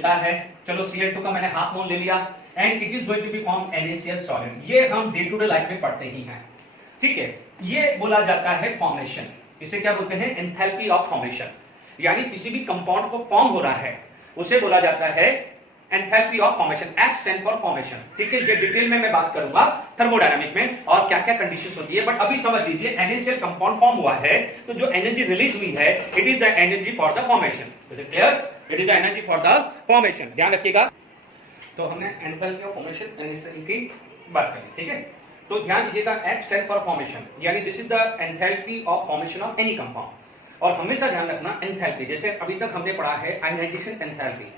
मिलता है, चलो Cl2 का मैंने हाफ मोल ले लिया and it is going to be form NaCl solid. ये हम डे टू डे लाइफ में पढ़ते ही हैं, ठीक है। ये बोला जाता है फॉर्मेशन, इसे क्या बोलते हैं, एंथैल्पी ऑफ फॉर्मेशन, यानी किसी भी कंपाउंड को फॉर्म हो रहा है उसे बोला जाता है enthalpy of formation. F stand for formation, ठीक है। ये डिटेल में मैं बात करूंगा थर्मोडायनामिक में और क्या क्या कंडीशंस होती है, बट अभी समझ लीजिए NaCl कंपाउंड फॉर्म हुआ है तो जो एनर्जी रिलीज हुई है it is the energy for the formation. Is it clear? It is the energy for the formation, ध्यान रखिएगा। तो हमने एंथैल्पी ऑफ फॉर्मेशन NaCl की बात करी, ठीक है। तो ध्यान दीजिएगा, F स्टैंड फॉर फॉर्मेशन, यानी this is the enthalpy of formation of any compound. और हमेशा ध्यान रखना एंथैल्पी, जैसे अभी तक हमने पढ़ा है आयनाइजेशन एंथैल्पी,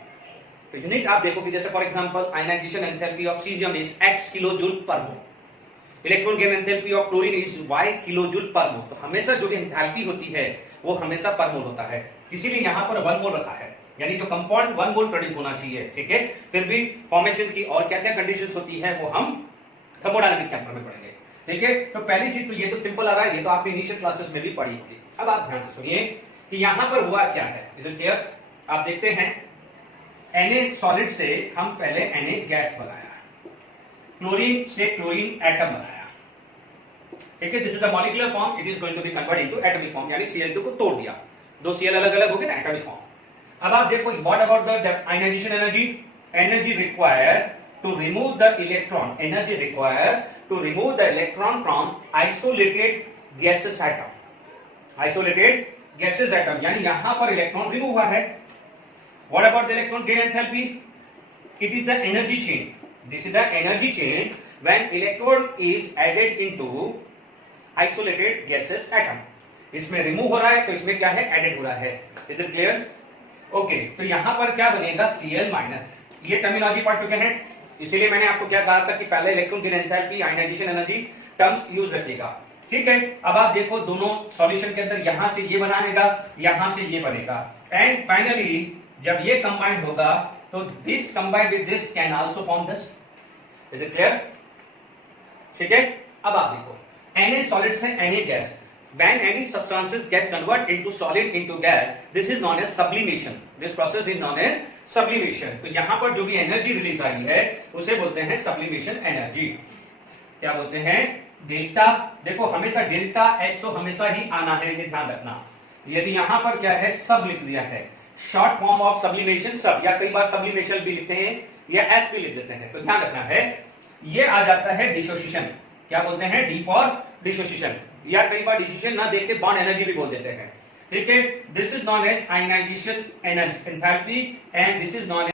तो यूनिट आप देखो कि जैसे for example ionization enthalpy of caesium is x kilojoule per mole, electron gain enthalpy of chlorine is y kilojoule per mole. तो हमेशा जो भी एंथैल्पी होती है वो हमेशा पर मोल होता है, इसीलिए यहां पर 1 मोल रखा है, यानी जो कंपाउंड 1 मोल प्रोड्यूस होना चाहिए, ठीक है। फिर भी फॉर्मेशन की और क्या क्या कंडीशंस होती है वो हम थर्मोडायनामिक चैप्टर में पढ़ेंगे, ठीक है। तो पहली चीज तो ये तो सिंपल आ रहा है, ये तो आपने इनिशियल क्लासेस में भी पढ़ी होगी। अब आप ध्यान से सुनिए कि यहां पर हुआ क्या है, इज इट क्लियर? आप देखते हैं Na सॉलिड से हम पहले Na गैस बनाया, क्लोरीन से क्लोरीन एटम बनाया, ठीक है। This is the molecular form, it is going to be convert into atomic form, यानी Cl2 को तोड़ दिया, 2 Cl अलग अलग हो गए ना, एटॉमिक फॉर्म। अब आप देखो what about the ionisation energy, energy required to remove the electron, energy required to remove the electron from isolated gases atom, isolated gases atom, यानी यहां पर इलेक्ट्रॉन रिमूव हुआ है। What about the electron gain enthalpy? It is the energy chain. This is the energy chain when electron is added into isolated gaseous atom. इसमें remove हो रहा है तो इसमें क्या है, एडेड हो रहा है। Is it clear? ओके, तो यहां पर क्या बनेगा, Cl माइनस। ये टर्मिनोलॉजी पढ़ चुके हैं, इसीलिए मैंने आपको क्या कहा था कि पहले electron gain enthalpy, ionisation energy terms use रखिएगा, ठीक है। अब आप देखो दोनों सॉल्यूशन के अंदर यहां से ये बनाएगा, यहां से ये बनेगा, एंड फाइनली जब ये कंबाइंड होगा तो this combined with this can also form this. Is it clear? ठीक है। अब आप देखो Na सॉलिड से Na gas, when any substances get convert into solid into gas, this is known as sublimation. This process is known as sublimation. तो यहां पर जो भी एनर्जी रिलीज आई है उसे बोलते हैं सब्लिमेशन एनर्जी। क्या बोलते हैं, डेल्टा। देखो हमेशा डेल्टा एच तो हमेशा ही आना है, ये ध्यान रखना। यदि यहां पर क्या है, सब लिख दिया है, शॉर्ट फॉर्म ऑफ सब्लिमेशन सब, या कई बार सब्लिमेशन भी लिखते हैं या एस भी लिख देते हैं, तो ध्यान रखना है ये आ जाता है डिसोसिएशन। क्या बोलते हैं, डी फॉर डिसोसिएशन, या कई बार डिसोसिएशन ना देख के बॉन्ड एनर्जी भी बोल देते हैं, ठीक है। This is known as ionisation energy enthalpy and this is non